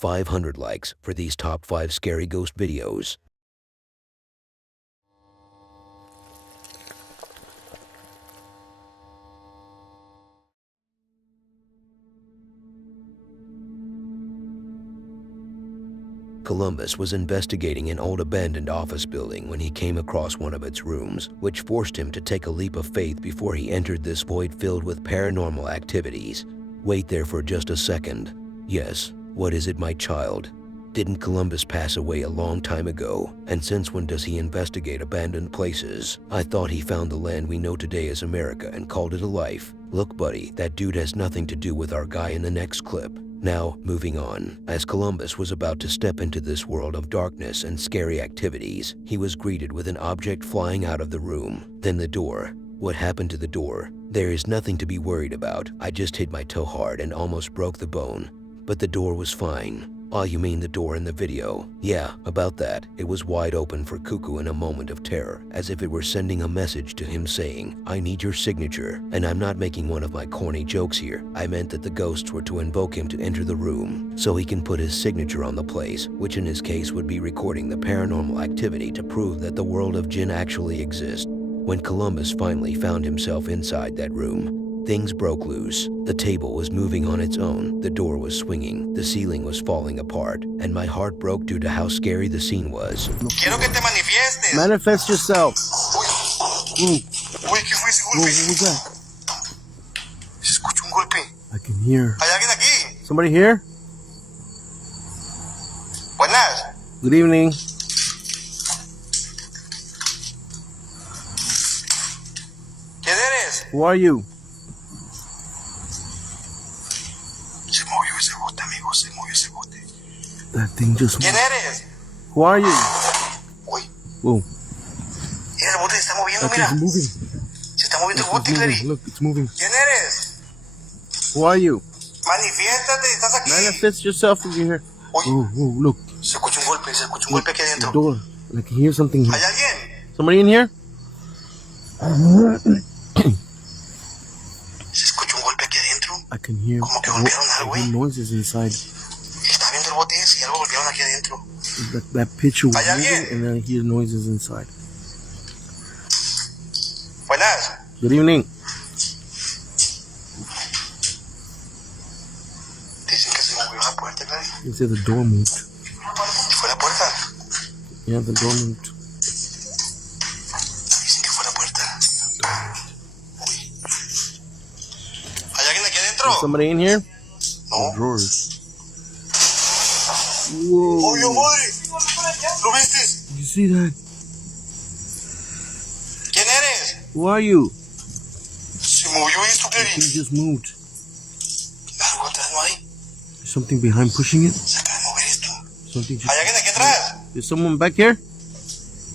500 likes for these top 5 scary ghost videos. Columbus was investigating an old abandoned office building when he came across one of its rooms, which forced him to take a leap of faith before he entered this void filled with paranormal activities. Wait there for just a second. Yes, what is it, my child? Didn't Columbus pass away a long time ago? And since when does he investigate abandoned places? I thought he found the land we know today as America and called it a life. Look, buddy, that dude has nothing to do with our guy in the next clip. Now, moving on. As Columbus was about to step into this world of darkness and scary activities, he was greeted with an object flying out of the room. Then the door. What happened to the door? There is nothing to be worried about. I just hit my toe hard and almost broke the bone. But the door was fine. Oh, you mean the door in the video? Yeah, about that. It was wide open for Cuckoo in a moment of terror, as if it were sending a message to him saying, I need your signature. And I'm not making one of my corny jokes here. I meant that the ghosts were to invoke him to enter the room, so he can put his signature on the place, which in his case would be recording the paranormal activity to prove that the world of Jinn actually exists. When Columbus finally found himself inside that room, things broke loose. The table was moving on its own, the door was swinging, the ceiling was falling apart, and my heart broke due to how scary the scene was. Quiero que te manifiestes. Manifest yourself. Uy, ¿qué fue ese golpe? What was that? Se escuchó un golpe. I can hear. ¿Hay alguien aquí? Somebody here? Buenas. Good evening. ¿Quién eres? Who are you? Se movió ese bote, amigo, se movió ese bote. That thing just ¿Quién moved. eres? Who are you? Uy, Whoa. mira, el bote se está moviendo, That mira. thing's moving. Se está moviendo el It's bote, moving. Clary. Look, it's moving. ¿Quién eres? Who are you? Manifiéstate, estás aquí. Manifest yourself if you're here. Uy, Oh, look. se escuchó un golpe aquí The adentro. door. I can hear something here. ¿Hay alguien? Somebody in here? Se escuchó un golpe aquí adentro. I can hear, Como que golpearon algo, I hear noises inside. Está viendo el bote ese y algo golpearon aquí adentro. That picture was ¿Hay moving alguien? and then I hear noises inside. Buenas. Good evening. Dicen que se movió la puerta, Clary. You say the door moved. ¿Fue la puerta? Yeah, the door moved. Dicen que fue la puerta. Uy. ¿Hay alguien aquí adentro? Somebody in here? No. The drawers. Whoa. ¡Oh, Dios madre! ¿Lo viste? Did you see that? ¿Quién eres? Who are you? Se movió esto, The thing Clary. just moved. Algo atrás no hay. There's something behind pushing it. Se acaba de mover esto. Something just... ¿Hay alguien aquí atrás? Is someone back here?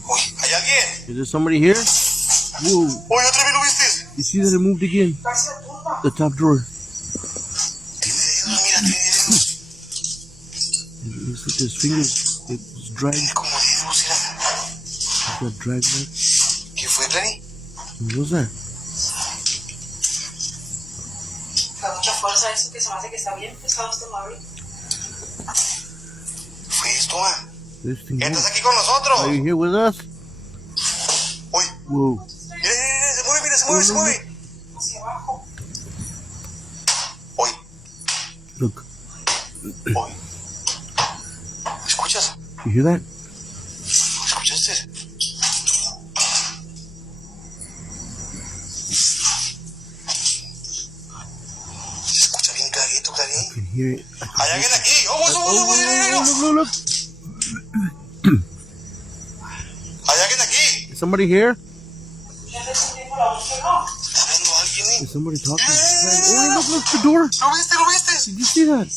Uy, ¿hay alguien? Is there somebody here? Whoa. Uy, otra vez lo viste. You see that it moved again? The top drawer. Tiene dedos, mira, tiene dedos. It looks like his fingers. It was dragged. Tiene como dedos, mira. It got dragged back. ¿Qué fue, Clary? What was that? Fue mucha fuerza eso que se me hace que está bien pesado este mueble. Fue esto, ma. This thing ¿Estás moved. aquí con nosotros? Are you here with us? Uy, Whoa. mira, se mueve, mira, se mueve, se mueve. Hacia abajo. Uy, Look. uy. ¿Escuchas? You hear that? ¿Escuchaste? Se escucha bien clarito, Clary. I can hear it. ¿Hay alguien aquí? ¡Oh, Oh, look. ¿Hay alguien aquí? Is somebody here? Ya ves un tiempo la busqué, ¿no? ¿Está hablando alguien, Is somebody talking? Oh, look, the door. ¿Lo viste, lo viste? Did you see that?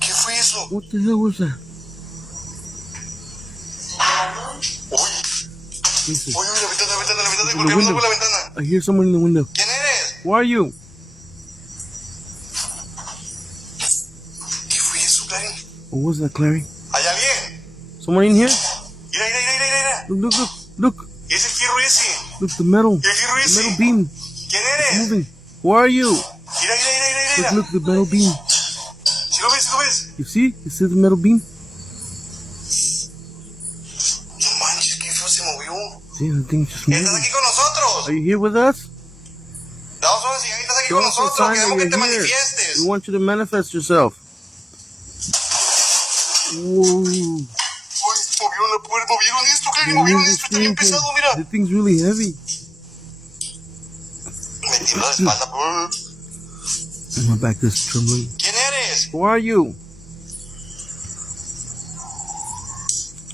¿Qué fue eso? What the hell was that? Uy, Listen, uy, la ventana, the golpeando window. por la ventana. I hear someone in the window. ¿Quién eres? Who are you? ¿Qué fue eso, Clary? What was that, Clary? ¿Hay alguien? Someone in here? Mira. Look. ¿Es el fierro ese? Look, the metal. ¿El fierro The ese? metal beam. ¿Quién It's eres? moving. Who are you? Mira. mira. Look, the metal beam. ¿Sí lo ves? ¿Sí lo ves? You see? You see the metal beam? No manches, qué feo se movió. See, the thing just ¿Estás moving. aquí con nosotros? Are you here with us? Daos una señal, estás aquí Show con us a nosotros. sign Queremos que that te you're here. manifiestes. We want you to manifest yourself. Whoa. Uy, movieron esto, ¿qué? They Movieron moved the esto, está bien screen thing. pesado, mira. The thing's really heavy. Me tiró la espalda. My back is trembling. ¿Quién eres? Who are you?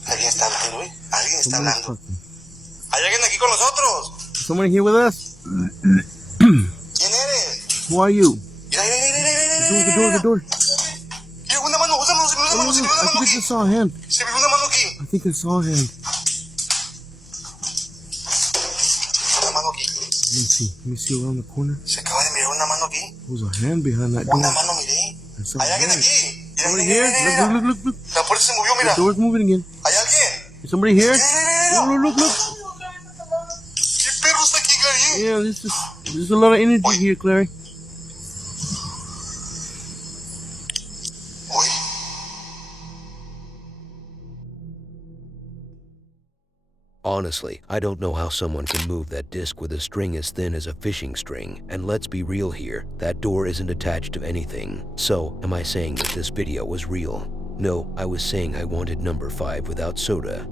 Alguien está hablando, ¿eh? Alguien está Someone's hablando. talking. ¿Hay alguien aquí con nosotros? Is someone here with us? ¿Quién eres? Who are you? Mira, mira, mira, mira, The mira, door, mira, the door. Mira, una mano, se vio una mano, se vio una I mano think I aquí. just saw a hand. Se vio una mano aquí. I think I saw a hand. Una mano aquí. Let me see around the corner. Se acaba de mirar una mano aquí. There's a hand behind that door. Una mano, miré. I saw a Hay alguien hand. aquí. Mira, Somebody mira, here? mira, mira, mira. Look. La puerta se movió, mira. The door's moving again. ¿Hay alguien? Is somebody here? Mira, mira, mira. Look. ¿Qué perro está aquí, Gary? Yeah, there's a lot of energy here, Clary. Uy. Honestly, I don't know how someone can move that disc with a string as thin as a fishing string, and let's be real here, that door isn't attached to anything. So, am I saying that this video was real? No, I was saying I wanted number 5 without soda.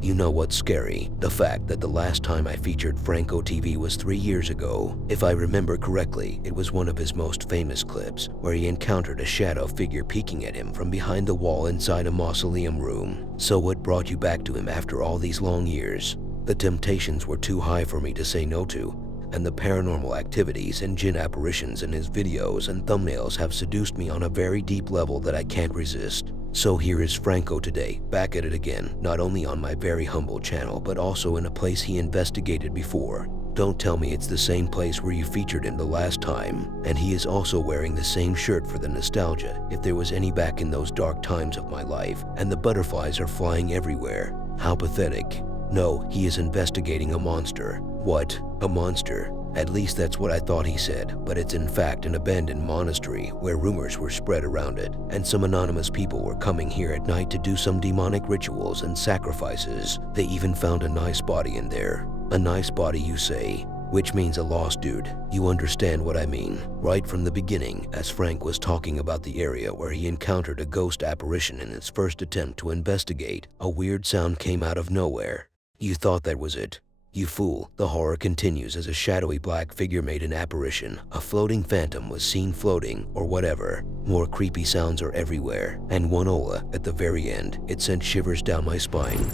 You know what's scary? The fact that the last time I featured Franco TV was 3 years ago. If I remember correctly, it was one of his most famous clips, where he encountered a shadow figure peeking at him from behind the wall inside a mausoleum room. So what brought you back to him after all these long years? The temptations were too high for me to say no to, and the paranormal activities and jinn apparitions in his videos and thumbnails have seduced me on a very deep level that I can't resist. So here is Franco today, back at it again, not only on my very humble channel, but also in a place he investigated before. Don't tell me it's the same place where you featured him the last time. And he is also wearing the same shirt for the nostalgia, if there was any back in those dark times of my life, and the butterflies are flying everywhere. How pathetic. No, he is investigating a monster. What? A monster? At least that's what I thought he said, but it's in fact an abandoned monastery where rumors were spread around it, and some anonymous people were coming here at night to do some demonic rituals and sacrifices. They even found a nice body in there. A nice body, you say? Which means a lost dude. You understand what I mean. Right from the beginning, as Frank was talking about the area where he encountered a ghost apparition in his first attempt to investigate, a weird sound came out of nowhere. You thought that was it. You fool, the horror continues as a shadowy black figure made an apparition. A floating phantom was seen floating, or whatever. More creepy sounds are everywhere, and one Ola, at the very end, it sent shivers down my spine.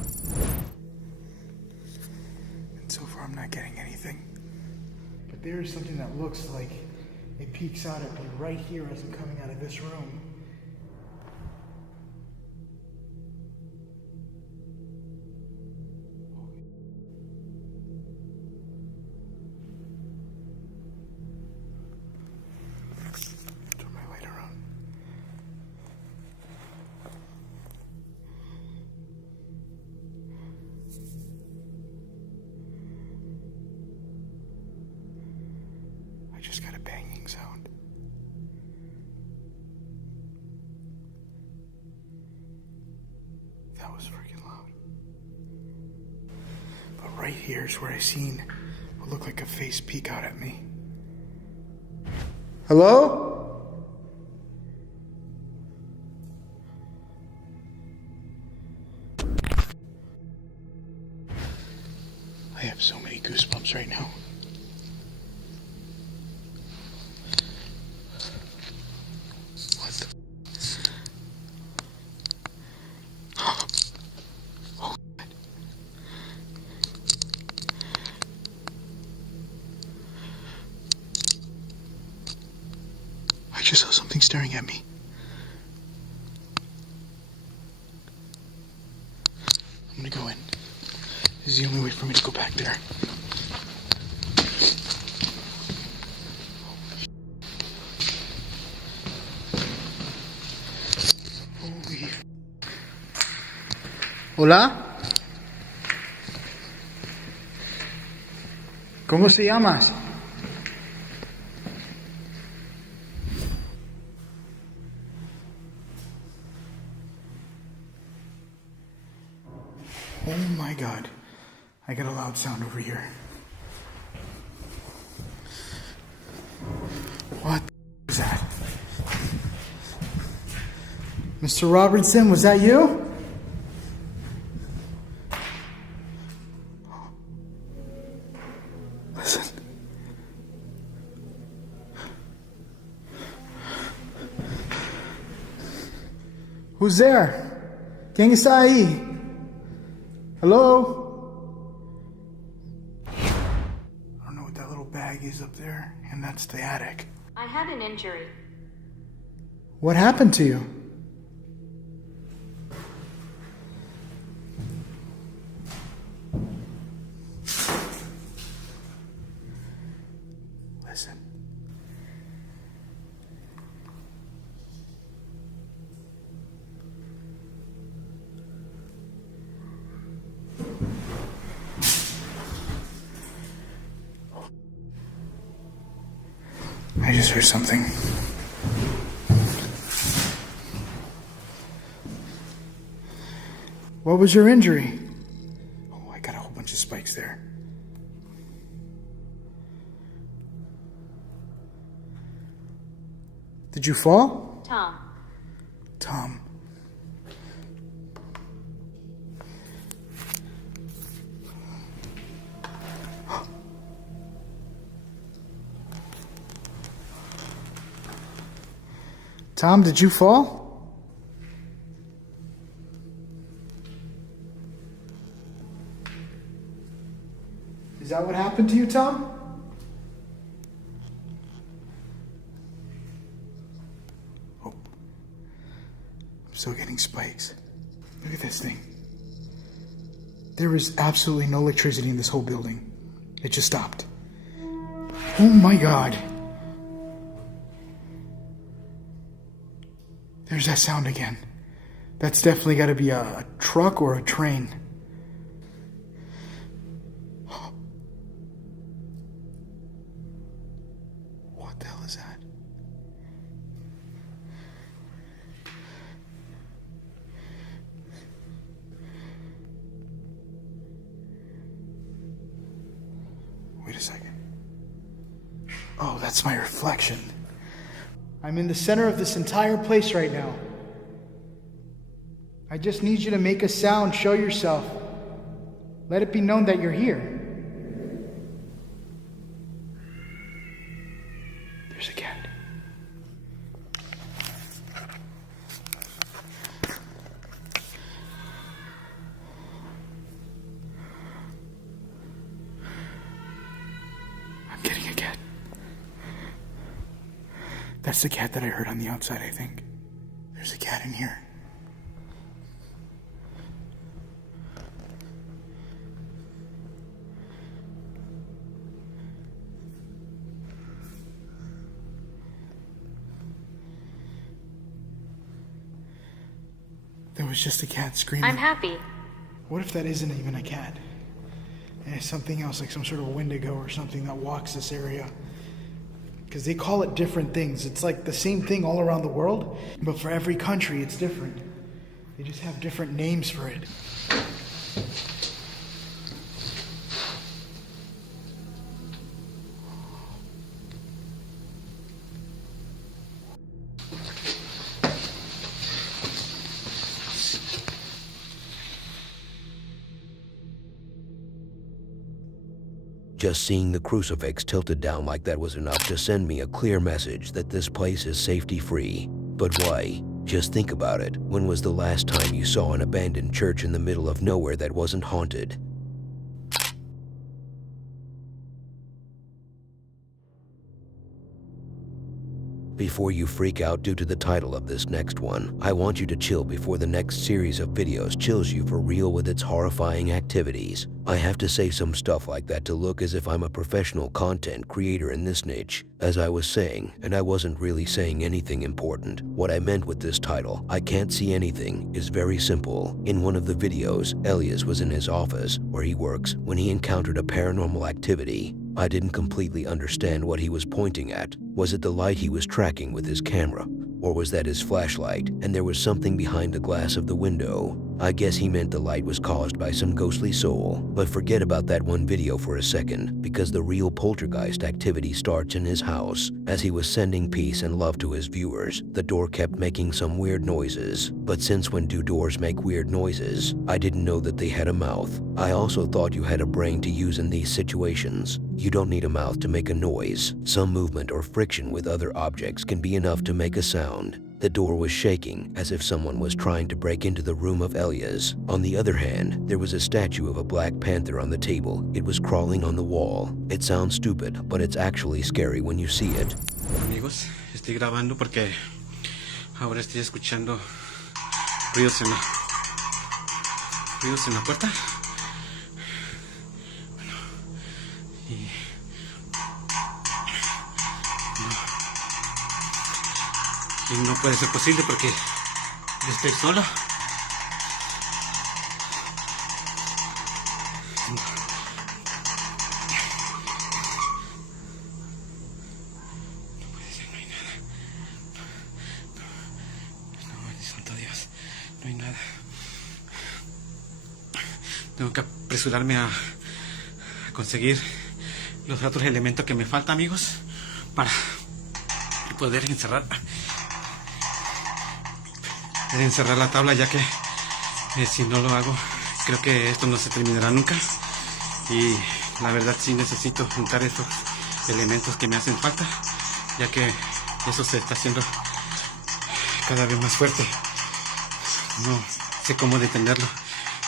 And so far I'm not getting anything. But there is something that looks like it peeks out at me right here as I'm coming out of this room. Just got a banging sound. That was freaking loud. But right here is where I seen what looked like a face peek out at me. Hello? I have so many goosebumps right now. I just saw something staring at me. I'm gonna go in. This is the only way for me to go back there. Holy. Hola? ¿Cómo se llamas? Oh my God. I got a loud sound over here. What is that? Mr. Robertson, was that you? Listen. Who's there? ¿Quién está ahí? Hello? I don't know what that little bag is up there, and that's the attic. I had an injury. What happened to you? Listen. I just heard something. What was your injury? Oh, I got a whole bunch of spikes there. Did you fall? Tom. Tom. Tom, did you fall? Is that what happened to you, Tom? Oh. I'm still getting spikes. Look at this thing. There is absolutely no electricity in this whole building. It just stopped. Oh my God. There's that sound again. That's definitely got to be a truck or a train. What the hell is that? Wait a second. Oh, that's my reflection. I'm in the center of this entire place right now. I just need you to make a sound, show yourself. Let it be known that you're here. There's a cat. I'm getting a cat. That's the cat that I heard on the outside, I think. There's a cat in here. There was just a cat screaming. I'm happy. What if that isn't even a cat? And it's something else, like some sort of Wendigo or something that walks this area. Because they call it different things. It's like the same thing all around the world, but for every country it's different. They just have different names for it. Just seeing the crucifix tilted down like that was enough to send me a clear message that this place is safety-free. But why? Just think about it. When was the last time you saw an abandoned church in the middle of nowhere that wasn't haunted? Before you freak out due to the title of this next one, I want you to chill before the next series of videos chills you for real with its horrifying activities. I have to say some stuff like that to look as if I'm a professional content creator in this niche. As I was saying, and I wasn't really saying anything important, what I meant with this title, I Can't See Anything, is very simple. In one of the videos, Elias was in his office, where he works, when he encountered a paranormal activity. I didn't completely understand what he was pointing at. Was it the light he was tracking with his camera? Or was that his flashlight and there was something behind the glass of the window? I guess he meant the light was caused by some ghostly soul. But forget about that one video for a second, because the real poltergeist activity starts in his house. As he was sending peace and love to his viewers, the door kept making some weird noises. But since when do doors make weird noises? I didn't know that they had a mouth. I also thought you had a brain to use in these situations. You don't need a mouth to make a noise. Some movement or friction with other objects can be enough to make a sound. The door was shaking, as if someone was trying to break into the room of Elias. On the other hand, there was a statue of a black panther on the table. It was crawling on the wall. It sounds stupid, but it's actually scary when you see it. Amigos, estoy grabando porque ahora estoy escuchando ruidos en la puerta. Bueno, y no puede ser posible porque yo estoy solo. No hay nada. Tengo que apresurarme a conseguir los otros elementos que me faltan, amigos, para poder encerrar la tabla, ya que si no lo hago, creo que esto no se terminará nunca. Y la verdad sí necesito juntar estos elementos que me hacen falta, ya que eso se está haciendo cada vez más fuerte. No sé cómo detenerlo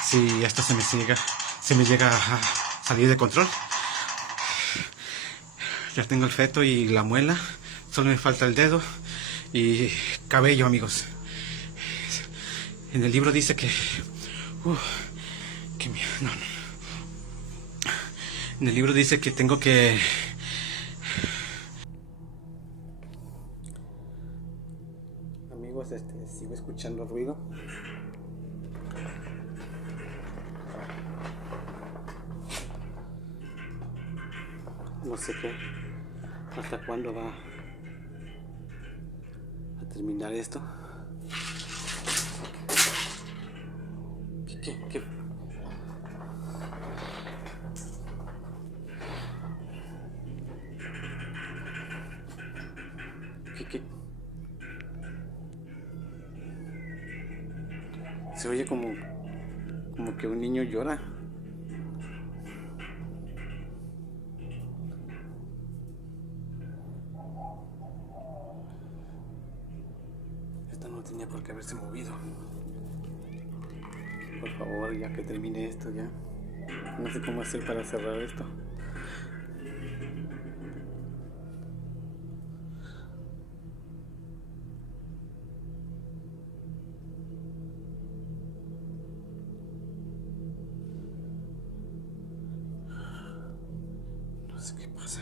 si esto se me llega a salir de control. Ya tengo el feto y la muela, solo me falta el dedo y cabello, amigos. En el libro dice que... no. En el libro dice que tengo que... Amigos, sigo escuchando ruido. No sé hasta cuándo va a terminar esto. ¿Qué? Se oye como que un niño llora. Esto no tenía por qué haberse movido. Por favor, ya que termine esto ya. No sé cómo hacer para cerrar esto. No sé qué pasa.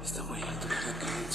Está muy alto para caer.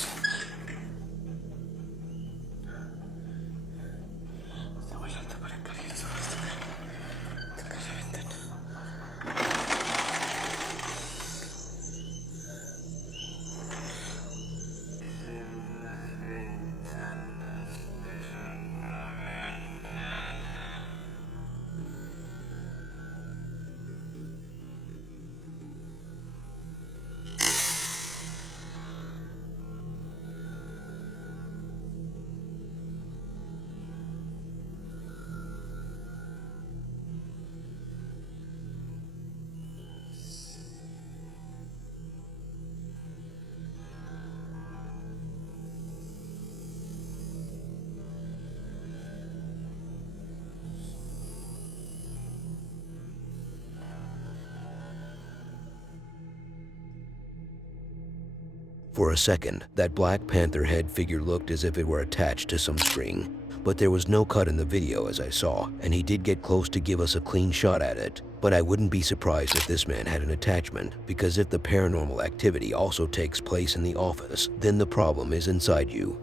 For a second, that Black Panther head figure looked as if it were attached to some string, but there was no cut in the video as I saw, and he did get close to give us a clean shot at it. But I wouldn't be surprised if this man had an attachment, because if the paranormal activity also takes place in the office, then the problem is inside you.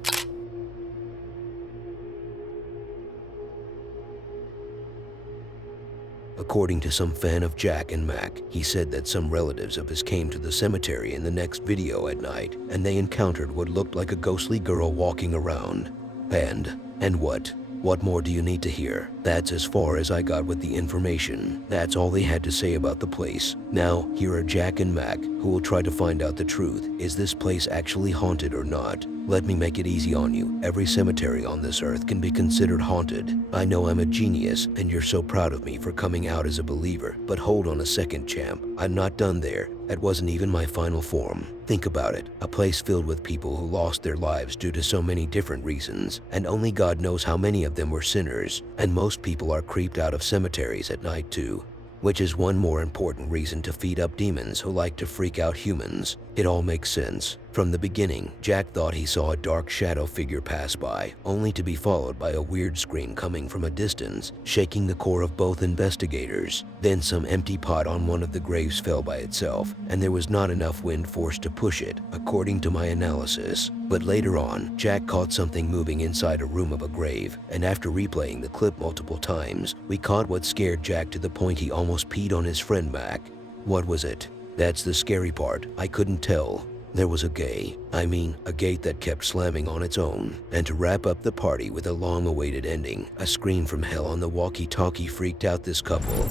According to some fan of Jack and Mac, he said that some relatives of his came to the cemetery in the next video at night, and they encountered what looked like a ghostly girl walking around. And what? What more do you need to hear? That's as far as I got with the information. That's all they had to say about the place. Now, here are Jack and Mac, who will try to find out the truth. Is this place actually haunted or not? Let me make it easy on you. Every cemetery on this earth can be considered haunted. I know I'm a genius, and you're so proud of me for coming out as a believer. But hold on a second, champ. I'm not done there. That wasn't even my final form. Think about it. A place filled with people who lost their lives due to so many different reasons, and only God knows how many of them were sinners. And most people are creeped out of cemeteries at night too. Which is one more important reason to feed up demons who like to freak out humans. It all makes sense. From the beginning, Jack thought he saw a dark shadow figure pass by, only to be followed by a weird scream coming from a distance, shaking the core of both investigators. Then some empty pot on one of the graves fell by itself, and there was not enough wind force to push it, according to my analysis. But later on, Jack caught something moving inside a room of a grave, and after replaying the clip multiple times, we caught what scared Jack to the point he almost peed on his friend Mac. What was it? That's the scary part. I couldn't tell. There was a gate that kept slamming on its own. And to wrap up the party with a long-awaited ending, a scream from hell on the walkie-talkie freaked out this couple.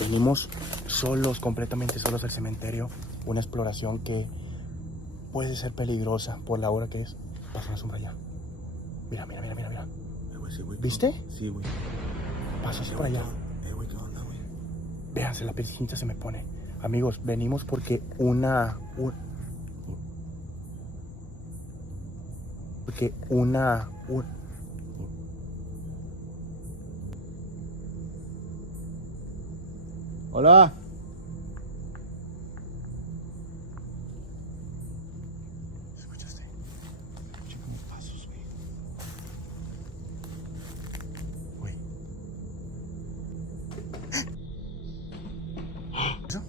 Venimos solos, completamente solos al cementerio. Una exploración que puede ser peligrosa por la hora que es. Pasa una sombra allá. Mira. ¿Viste? Sí, güey. Pasas por allá. Güey, ¿qué onda, güey? Véanse, la pielcita se me pone. Amigos, venimos porque una... Hola. ¿Escuchaste? Checa mis pasos, güey. ¿Eso?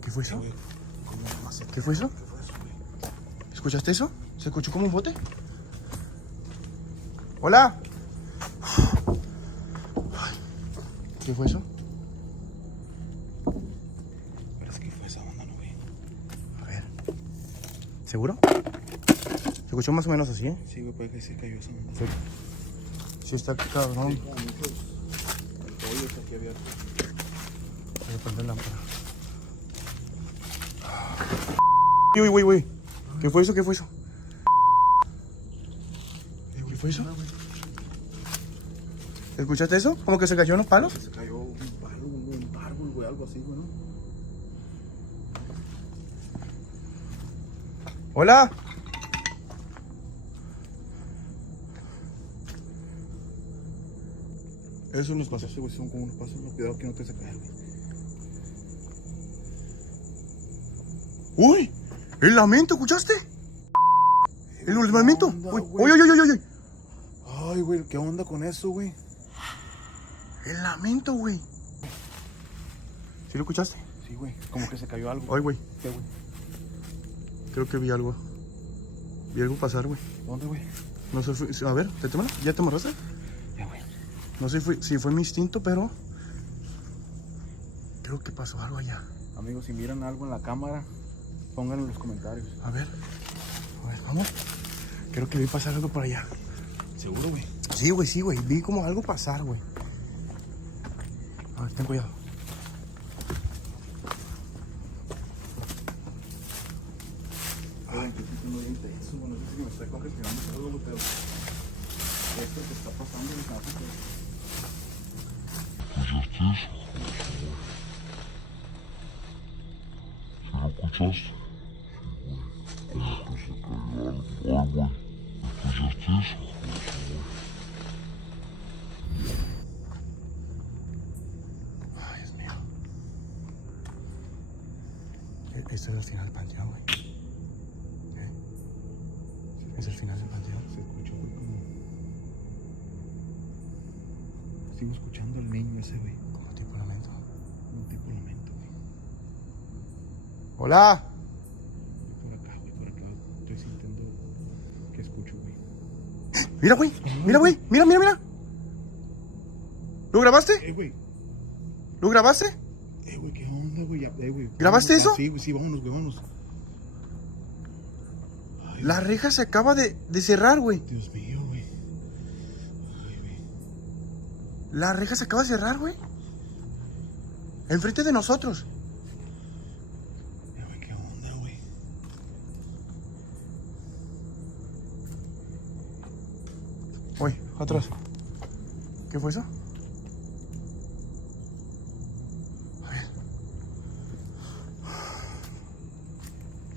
¿Qué fue eso? ¿Qué fue eso? ¿Escuchaste eso? ¿Se escuchó como un bote? ¡Hola! ¿Qué fue eso? Pero es que fue esa onda, ¿no, güey? A ver. ¿Seguro? Se escuchó más o menos así, ¿eh? Sí, güey, puede que se cayó esa onda. Sí está cabrón. El pollo está aquí abierto. Voy a prender la lámpara. Uy. ¿Qué fue eso? ¿Qué fue eso? ¿Escuchaste eso? ¿Como que se cayó en los palos? Se cayó un árbol, güey, algo así, güey, ¿no? ¡Hola! Eso nos pasa. Sí, güey, son como unos pasos, no, cuidado que no te se caiga, güey. ¡Uy! ¡El lamento! ¿Escuchaste? ¿El lamento? Onda, ¡Uy! Ay, güey, ¿qué onda con eso, güey? ¡El lamento, güey! ¿Sí lo escuchaste? Sí, güey, como que se cayó algo. Ay, güey. ¿Qué, güey? Creo que vi algo. Vi algo pasar, güey. ¿Dónde, güey? No sé, a ver, ¿ya te amarraste? Ya, güey. No sé si fue mi instinto, pero... creo que pasó algo allá. Amigos, si miran algo en la cámara, pónganlo en los comentarios. A ver, vamos. Creo que vi pasar algo por allá. ¿Seguro, güey? Sí, güey. Vi como algo pasar, güey. A ver, ten cuidado. Ay, yo siento muy intenso, no sé si me está congestionando algo, güey, pero esto que está pasando en casa, güey. ¿Escuchaste eso? ¿Sí lo escuchaste? Sí, güey. Como que se cayó algo. Ay, güey. ¿Escuchaste eso? Ay, Dios mío. Esto es el final del panteón, güey. Es el final del panteón. Se escuchó, güey, como... Sigo escuchando al niño ese, güey. Como tipo lamento. Un tipo de lamento, güey. ¡Hola! Por acá, güey, por acá. Estoy sintiendo que escucho, güey. Mira, güey. Mira, güey. Mira, mira, mira. ¿Lo grabaste? Güey. ¿Lo grabaste? Güey, ¿qué onda, güey? Güey. ¿Grabaste eso? Sí, güey, sí, vámonos, güey, vámonos. Ay, La reja se acaba de cerrar, güey. Dios mío, güey. Ay, güey. La reja se acaba de cerrar, güey. Enfrente de nosotros. Güey, ¿qué onda, güey? Uy, atrás. ¿Qué fue eso? A ver.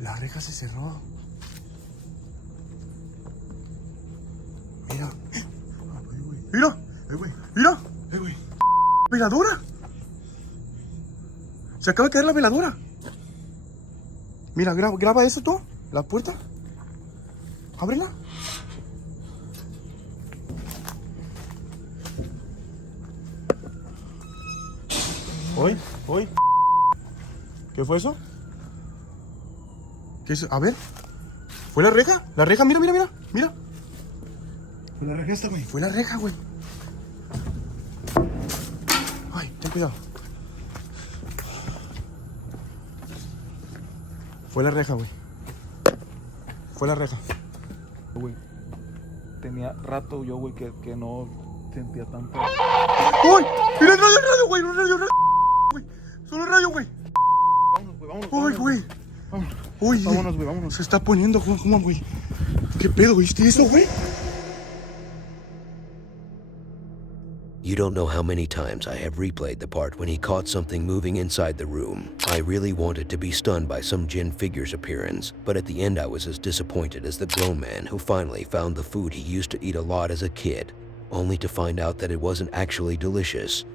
La reja se cerró. Mira. Mira. Güey. Mira. Güey. Veladora. Se acaba de caer la veladora. Mira, graba eso tú. La puerta. Ábrela. Hoy. ¿Qué fue eso? ¿Qué es? A ver. ¿Fue la reja? La reja, mira, mira, mira. Mira. Fue la reja esta, güey. Fue la reja, güey. Ay, ten cuidado. Fue la reja, güey. Fue la reja. Güey. Tenía rato yo, güey, que no sentía tanto. ¡Uy! ¡Mira el radio, güey! ¡Un radio, güey! ¡Solo radio, güey! Vámonos, güey, vámonos. ¡Uy, güey! Vámonos. ¡Uy! Vámonos, güey, vámonos. Se está poniendo, ¿cómo, güey? ¿Qué pedo, viste eso, güey? You don't know how many times I have replayed the part when he caught something moving inside the room. I really wanted to be stunned by some Jinn figure's appearance, but at the end I was as disappointed as the grown man who finally found the food he used to eat a lot as a kid, only to find out that it wasn't actually delicious.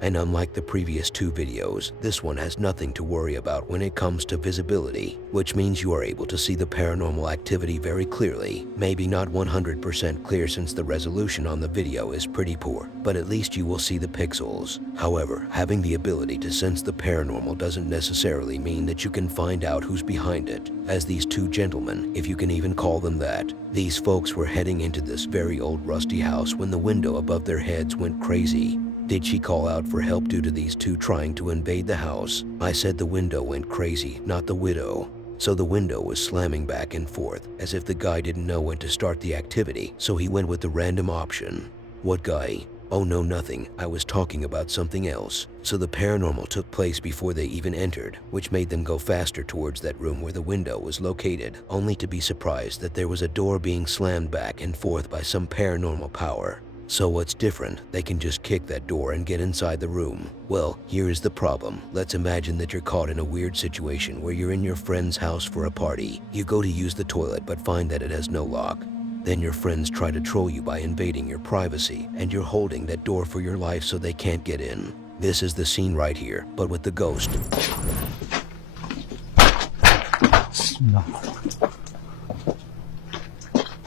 And unlike the previous two videos, this one has nothing to worry about when it comes to visibility, which means you are able to see the paranormal activity very clearly. Maybe not 100% clear since the resolution on the video is pretty poor, but at least you will see the pixels. However, having the ability to sense the paranormal doesn't necessarily mean that you can find out who's behind it. As these two gentlemen, if you can even call them that, these folks were heading into this very old rusty house when the window above their heads went crazy. Did she call out for help due to these two trying to invade the house? I said the window went crazy, not the widow. So the window was slamming back and forth, as if the guy didn't know when to start the activity, so he went with the random option. What guy? Oh no, nothing. I was talking about something else. So the paranormal took place before they even entered, which made them go faster towards that room where the window was located, only to be surprised that there was a door being slammed back and forth by some paranormal power. So what's different? They can just kick that door and get inside the room. Well, here is the problem. Let's imagine that you're caught in a weird situation where you're in your friend's house for a party. You go to use the toilet but find that it has no lock. Then your friends try to troll you by invading your privacy, and you're holding that door for your life so they can't get in. This is the scene right here, but with the ghost.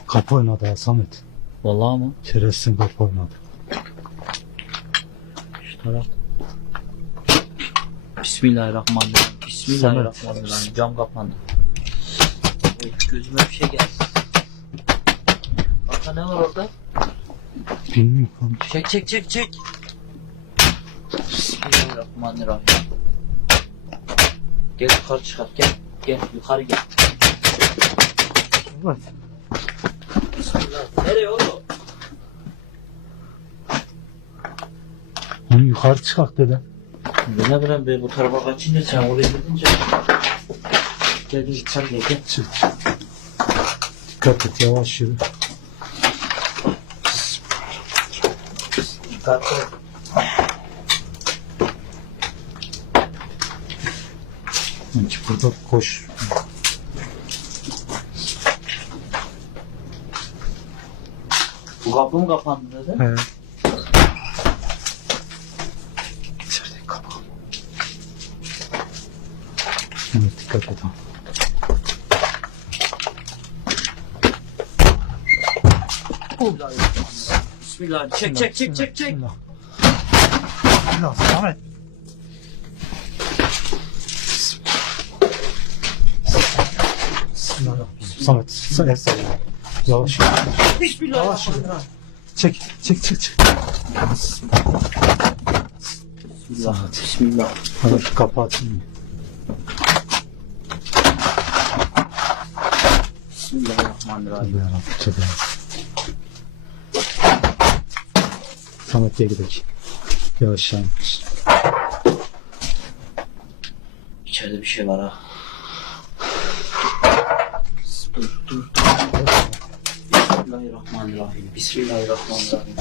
Kapı oynadı ya Samet. Vallahi mı? Şerefsizin kapı oynadı. Şu taraf. Bismillahirrahmanirrahim. Bismillahirrahmanirrahim. Cam kapandı. Gözüme bir şey geldi. Kanka ne var orada? Bilmiyorum. Çek. Bismillahirrahmanirrahim. Gel yukarı çıkar. Gel yukarı gel. Evet. Bismillah. Nereye oğlum? Onu yukarı çıkart dedi. Ne bileyim ben bu tarafa kaçınca sen oraya gidince. Gel yukarı gel. Çık. Dikkat et, yavaş yürü. Dikkatli ol. Hiç burada koş. Bu kapı mı kapandı dedi? He. Evet, dikkat et. Bismillah. Çek. Bismillah. Samet. Bismillah. Samet. Sen yavaş. Bismillah. Yavaş. Çek. Bismillah. Hadi kapat. Bismillahirrahmanirrahim. Tabii. Samet diye gidelim. Yavaş yavaş. İçeride bir şey var ha. Dur. Bismillahirrahmanirrahim. Bismillahirrahmanirrahim.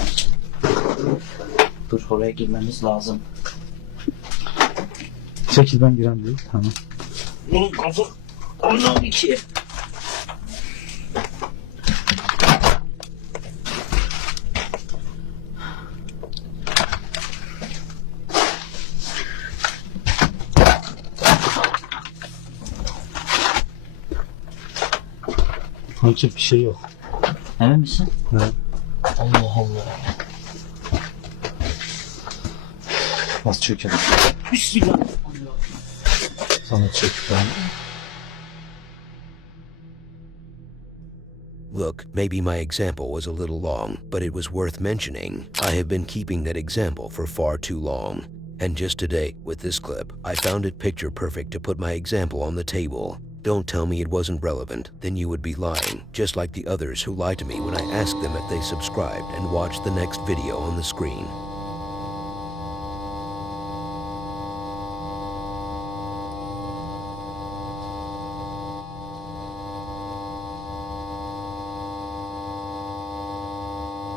Dur, oraya girmemiz lazım. Çekil, ben giren değil. Tamam. Oğlum kafa. Oynam iki. Hançer bir şey yok. Emin misin? Evet. Allah Allah. Az çökelim. Bismillahirrahmanirrahim. Samet çek. Ben. Look, maybe my example was a little long, but it was worth mentioning. I have been keeping that example for far too long. And just today, with this clip, I found it picture perfect to put my example on the table. Don't tell me it wasn't relevant, then you would be lying, just like the others who lie to me when I ask them if they subscribed and watched the next video on the screen.